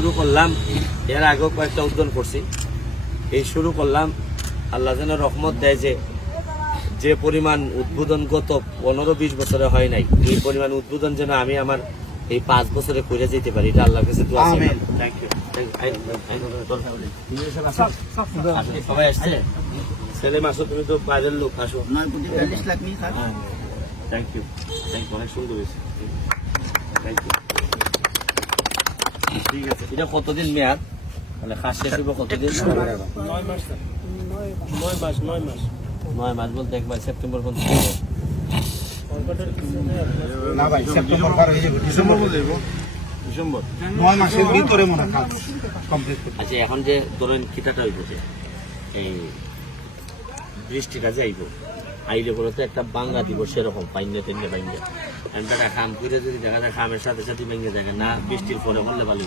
শুরু করলাম এর আগেও কয়েকটা উদ্বোধন করছি। এই শুরু করলাম আল্লাহ যেন রহমত দেয় যে যে পরিমাণ উদ্বোধন গত পনেরো বিশ বছরে হয় নাই এই পরিমাণ উদ্বোধন যেন আমি আমার এই পাঁচ বছরে করে যেতে পারি। এটা আল্লাহর কাছে দোয়া আমিন। থ্যাংক ইউ সবাই আসছে? তুমি তো বাইরের লোক আসো। থ্যাংক ইউ থ্যাংক ইউ অনেক সুন্দর হয়েছে। থ্যাংক ইউ ঠিক আছে এটা কতদিন মেয়াদ? মানে খাস শেষ হইব কতদিন? নয় মাস নয় মাস। নয় মাস নয় মাস। বলতে একবার সেপ্টেম্বর পর্যন্ত না ভাই সেপ্টেম্বর পার হয়ে যাবে ডিসেম্বর। বলে ডিসেম্বর? নয় মাসের ভিতরে মনে কাজ কমপ্লিট আচ্ছা এখন যে ধরেন কিতাটা হইব যে এই বৃষ্টিটা যে আইলে পরে তো একটা বাংলা দিব সেরকম, পাইনে টেনে পাইনে। একটা খাম করে যদি দেখা যায় খামের সাথে সাথে ভেঙে যায়, না বৃষ্টির পরে করলে ভালো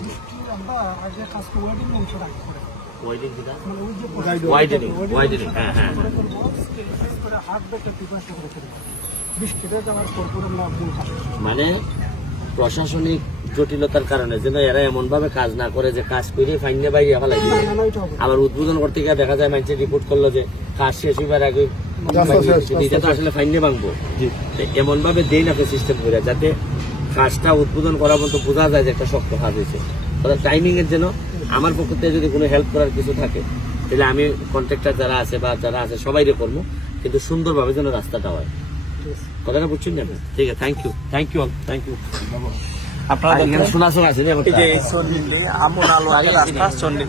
হ্যাঁ হ্যাঁ। মানে প্রশাসনিক জটিলতার কারণে যেন এরা এমন ভাবে কাজ না করে যে কাজ করে ফাইনে বাইরে ফেলাই আবার উদ্বোধন করতে গিয়ে দেখা যায় মানুষের রিপোর্ট করল যে কাজ শেষ হইবার আগে এটা তো আসলে ফাইনে ভাঙবো। এমন ভাবে দেই না সিস্টেম করে যাতে কাজটা উদ্বোধন করা মতো বোঝা যায় যে একটা শক্ত কাজ হয়েছে অর্থাৎ টাইমিং এর জন্য আমার পক্ষ থেকে যদি কোনো হেল্প করার কিছু থাকে তাহলে আমি কন্ট্রাক্টর যারা আছে বা যারা আছে সবাই করব কিন্তু সুন্দরভাবে যেন রাস্তাটা হয়। কথাটা বুঝছেন না ঠিক আছে thank you thank you thank you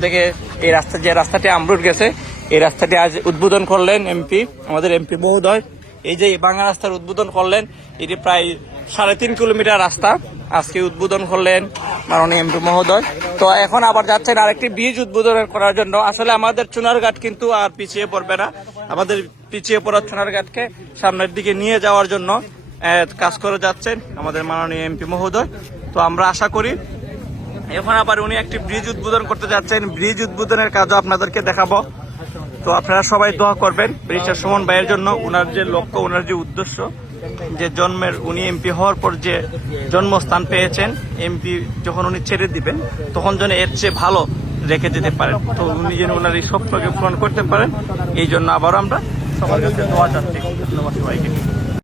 থেকে এই রাস্তা যে রাস্তাটি আমরুট গেছে এই রাস্তাটি আজ উদ্বোধন করলেন এমপি আমাদের এমপি মহোদয়। এই যে বাংলা রাস্তার উদ্বোধন করলেন, এটি প্রায় সাড়ে তিন কিলোমিটার রাস্তা। আজকে উদ্বোধন করলেন মাননীয় এমপি মহোদয়। তো এখন আবার যাচ্ছেন আরেকটি ব্রিজ উদ্বোধন করার জন্য। আসলে আমাদের চুনারঘাট কিন্তু আর পিছিয়ে পড়বে না। আমাদের পিছিয়ে পড়া চুনারঘাটকে সামনের দিকে নিয়ে যাওয়ার জন্য কাজ করে যাচ্ছেন আমাদের মাননীয় এমপি মহোদয়। তো আমরা আশা করি এখন আবার উনি একটি ব্রিজ উদ্বোধন করতে যাচ্ছেন। ব্রিজ উদ্বোধনের কাজও আপনাদেরকে দেখাবো। তো আপনারা সবাই দোয়া করবেন ব্রিজের সুমন ভাইয়ের জন্য ওনার যে লক্ষ্য ওনার যে উদ্দেশ্য, যে জন্মের, উনি এমপি হওয়ার পর যে জন্মস্থান পেয়েছেন, এমপি যখন উনি ছেড়ে দিবেন, তখন যেন এর চেয়ে ভালো রেখে যেতে পারেন। তো উনি যেন ওনার এই স্বপ্নকে পূরণ করতে পারেন, এই জন্য আবারও আমরা সবার কাছে দোয়া চাচ্ছি। ধন্যবাদ সবাইকে।